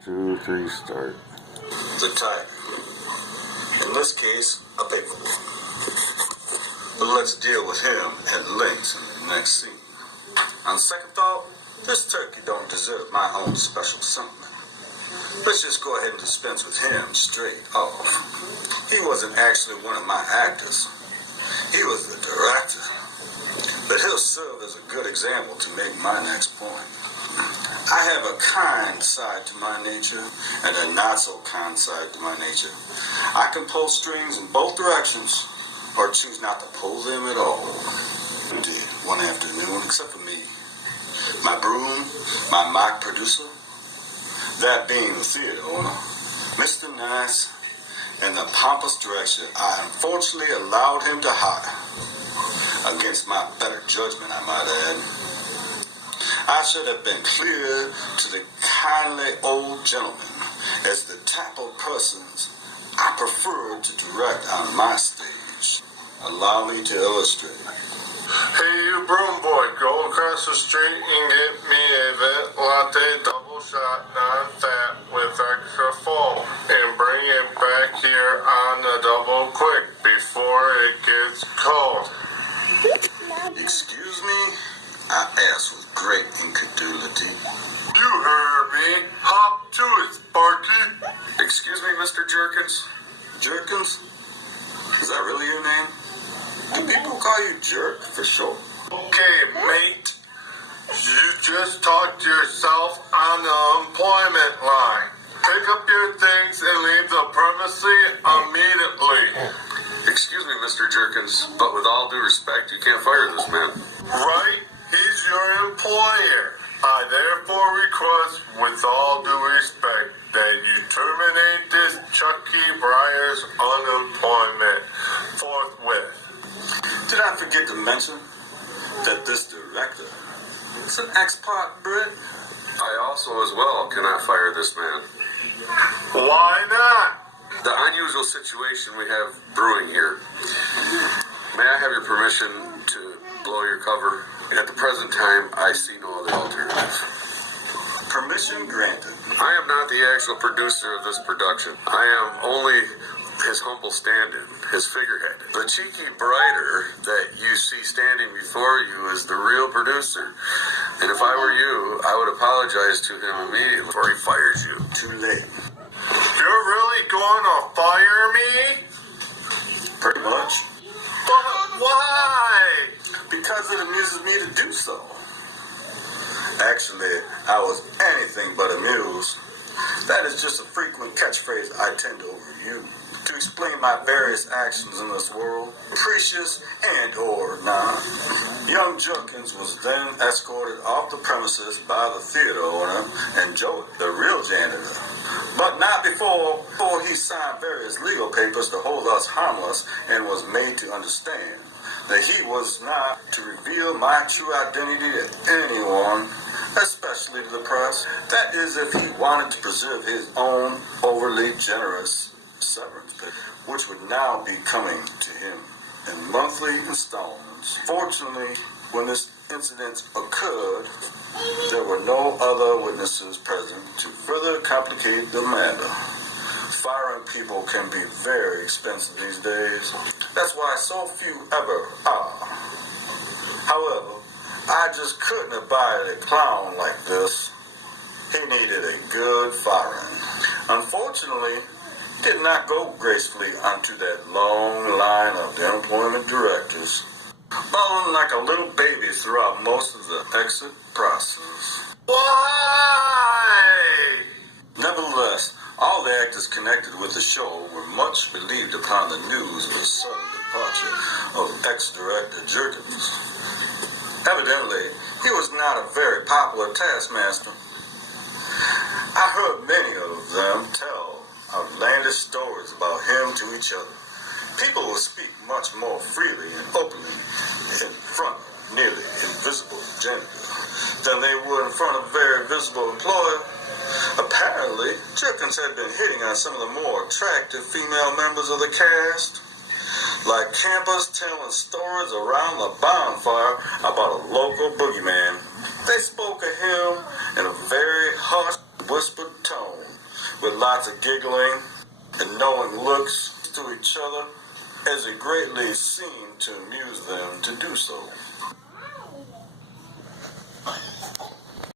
2, 3, start. The tiger. In this case, a big one. But let's deal with him at length in the next scene. On second thought, this turkey don't deserve my own special sentiment. Let's just go ahead and dispense with him straight off. He wasn't actually one of my actors. He was the director. But he'll serve as a good example to make my next point. I have a kind side to my nature and a not so kind side to my nature. I can pull strings in both directions or choose not to pull them at all. I did one afternoon, except for me. My broom, my mock producer, that being the theater owner, Mr. Nice, and the pompous director I unfortunately allowed him to hire. Against my better judgment, I might add. I should have been clear to the kindly old gentleman as the type of persons I prefer to direct on my stage. Allow me to illustrate. Hey, you broom boy, go across the street and get me a vet latte double shot non-fat with extra foam and bring it back here on the double quick before it gets cold. Excuse me? I asked with great incredulity. You heard me. Hop to it, Sparky. Excuse me, Mr. Jerkins? Jerkins? Is that really your name? Do people call you Jerk for short? Okay, mate. You just talked to yourself on the employment line. Pick up your things and leave the premises immediately. Excuse me, Mr. Jerkins, but with all due respect, you can't fire this man. Right? He's your employer. I therefore request, with all due respect, that you terminate this Chucky Briar's unemployment forthwith. Did I forget to mention that this director is an ex-pot Brit? I also, as well, cannot fire this man. Why not? The unusual situation we have brewing here. May I have your permission to blow your cover? At the present time, I see no other alternative. Permission granted. I am not the actual producer of this production. I am only his humble stand-in, his figurehead. The cheeky brighter that you see standing before you is the real producer. And if I were you, I would apologize to him immediately before he fires you. Too late. You're really going to fire me? Pretty much. But why? Because it amuses me to do so. Actually, I was anything but amused. That is just a frequent catchphrase I tend to overuse to explain my various actions in this world, capricious and or not. Young Jerkins was then escorted off the premises by the theater owner and Joey, the real janitor. But not before he signed various legal papers to hold us harmless and was made to understand that he was not to reveal my true identity to anyone, especially to the press. That is, if he wanted to preserve his own overly generous severance pay, which would now be coming to him in monthly installments. Fortunately, when this incident occurred, there were no other witnesses present to further complicate the matter. Firing people can be very expensive these days. That's why so few ever are. However, I just couldn't abide a clown like this. He needed a good firing. Unfortunately, it did not go gracefully onto that long line of the employment directors, bawling like a little baby throughout most of the exit process. Why? Nevertheless, all the actors connected with the show were much relieved upon the news of the sudden departure of ex-director Jerkins. Evidently, he was not a very popular taskmaster. I heard many of them tell outlandish stories about him to each other. People will speak much more freely and openly in front of nearly invisible janitor than they would in front of a very visible employer. Apparently, Jerkins had been hitting on some of the more attractive female members of the cast, like campers telling stories around the bonfire about a local boogeyman. They spoke of him in a very hushed, whispered tone, with lots of giggling and knowing looks to each other, as it greatly seemed to amuse them to do so.